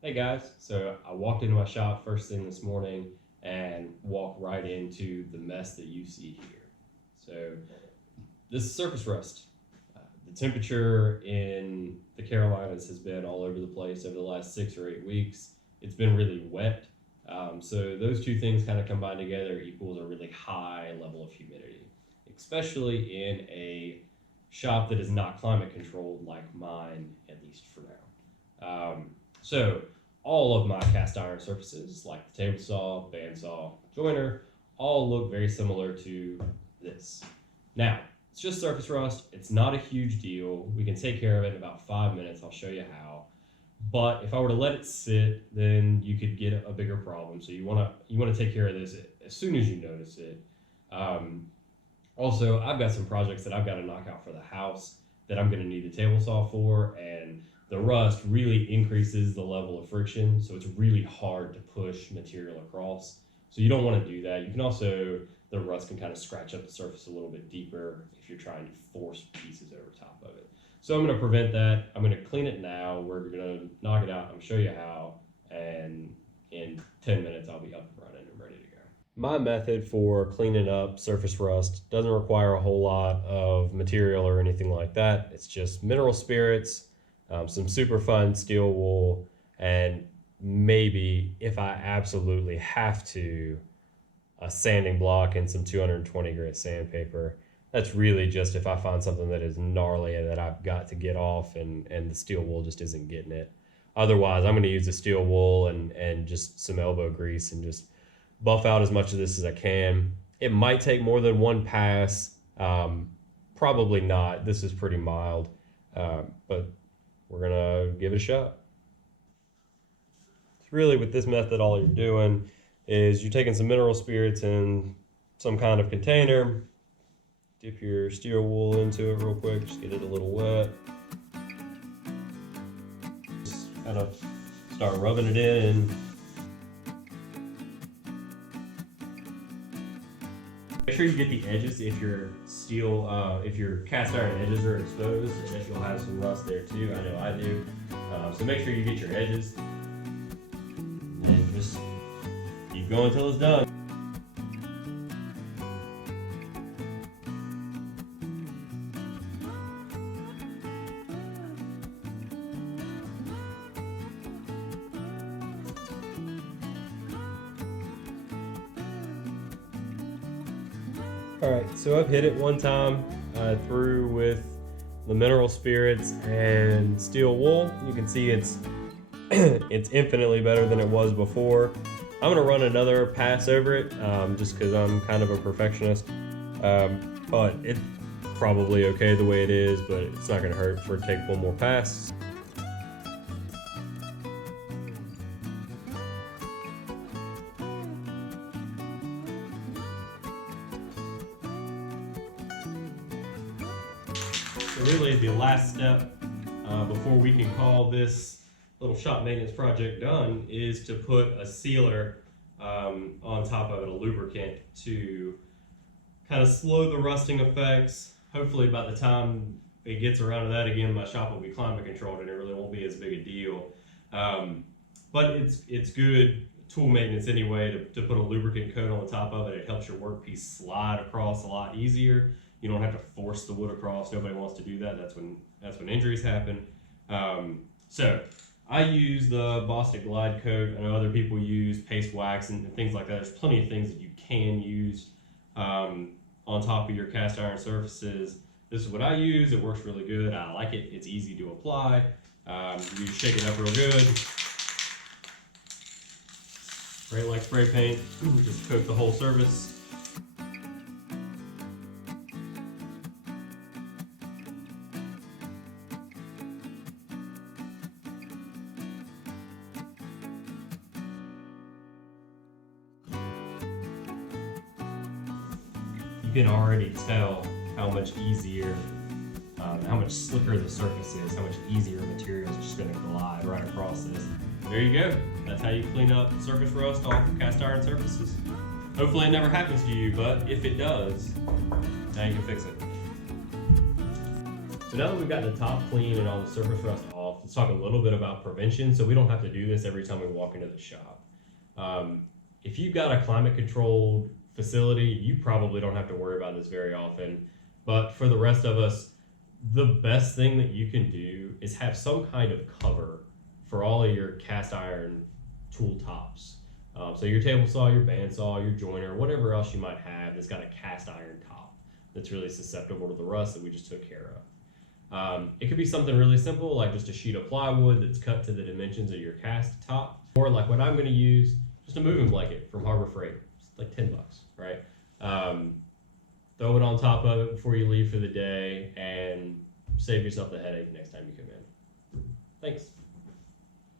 Hey guys, so I walked into my shop first thing this morning and walked right into the mess that you see here. So this is surface rust. The temperature in the Carolinas has been all over the place over the last 6 or 8 weeks. It's been really wet. So those two things kind of combined together equals a really high level of humidity, especially in a shop that is not climate controlled like mine, at least for now. So all of my cast iron surfaces, like the table saw, bandsaw, joiner, all look very similar to this. Now, it's just surface rust. It's not a huge deal. We can take care of it in about 5 minutes. I'll show you how. But if I were to let it sit, then you could get a bigger problem. So you wanna take care of this as soon as you notice it. Also, I've got some projects that I've got to knock out for the house that I'm going to need the table saw for, and the rust really increases the level of friction, so it's really hard to push material across. So you don't want to do that. You can also, the rust can kind of scratch up the surface a little bit deeper if you're trying to force pieces over top of it. So I'm going to prevent that. I'm going to clean it now. We're going to knock it out. I'm going to show you how, and in 10 minutes I'll be up and running and ready to go. My method for cleaning up surface rust doesn't require a whole lot of material or anything like that. It's just mineral spirits, some super fine steel wool, and maybe, if I absolutely have to, a sanding block and some 220 grit sandpaper. That's really just if I find something that is gnarly and that I've got to get off, and the steel wool just isn't getting it. Otherwise, I'm going to use the steel wool and just some elbow grease and just buff out as much of this as I can. It might take more than one pass. Probably not. This is pretty mild, but we're gonna give it a shot. So really with this method, all you're doing is you're taking some mineral spirits in some kind of container, dip your steel wool into it real quick, just get it a little wet. Just kind of start rubbing it in. Make sure you get the edges if your steel, if your cast iron edges are exposed, and if you'll have some rust there too. I know I do. So make sure you get your edges, and just keep going until it's done. All right, so I've hit it one time through with the mineral spirits and steel wool. You can see it's it's infinitely better than it was before. I'm gonna run another pass over it just because I'm kind of a perfectionist. But it's probably okay the way it is, but it's not gonna hurt for it to take one more pass. So really the last step before we can call this little shop maintenance project done is to put a sealer on top of it, a lubricant, to kind of slow the rusting effects. Hopefully by the time it gets around to that again, my shop will be climate controlled and it really won't be as big a deal. But it's good tool maintenance anyway to put a lubricant coat on the top of it. It helps your workpiece slide across a lot easier. You don't have to force the wood across. Nobody wants to do that. That's when injuries happen. So I use the Boston Glide Coat. I know other people use paste wax and things like that. There's plenty of things that you can use on top of your cast iron surfaces. This is what I use. It works really good. I like it. It's easy to apply. You shake it up real good. Spray like spray paint. Just coat the whole surface. You can already tell how much easier, how much slicker the surface is, how much easier material is just going to glide right across this. There you go. That's how you clean up surface rust off of cast iron surfaces. Hopefully it never happens to you, but if it does, now you can fix it. So now that we've got the top clean and all the surface rust off, off, let's talk a little bit about prevention so we don't have to do this every time we walk into the shop. If you've got a climate controlled facility, you probably don't have to worry about this very often. But for the rest of us, the best thing that you can do is have some kind of cover for all of your cast iron tool tops. So your table saw, your bandsaw, your joiner, whatever else you might have that's got a cast iron top that's really susceptible to the rust that we just took care of. It could be something really simple like just a sheet of plywood that's cut to the dimensions of your cast top, or like what I'm going to use, just a moving blanket from Harbor Freight. It's like $10, right? Throw it on top of it before you leave for the day and save yourself the headache next time you come in. Thanks.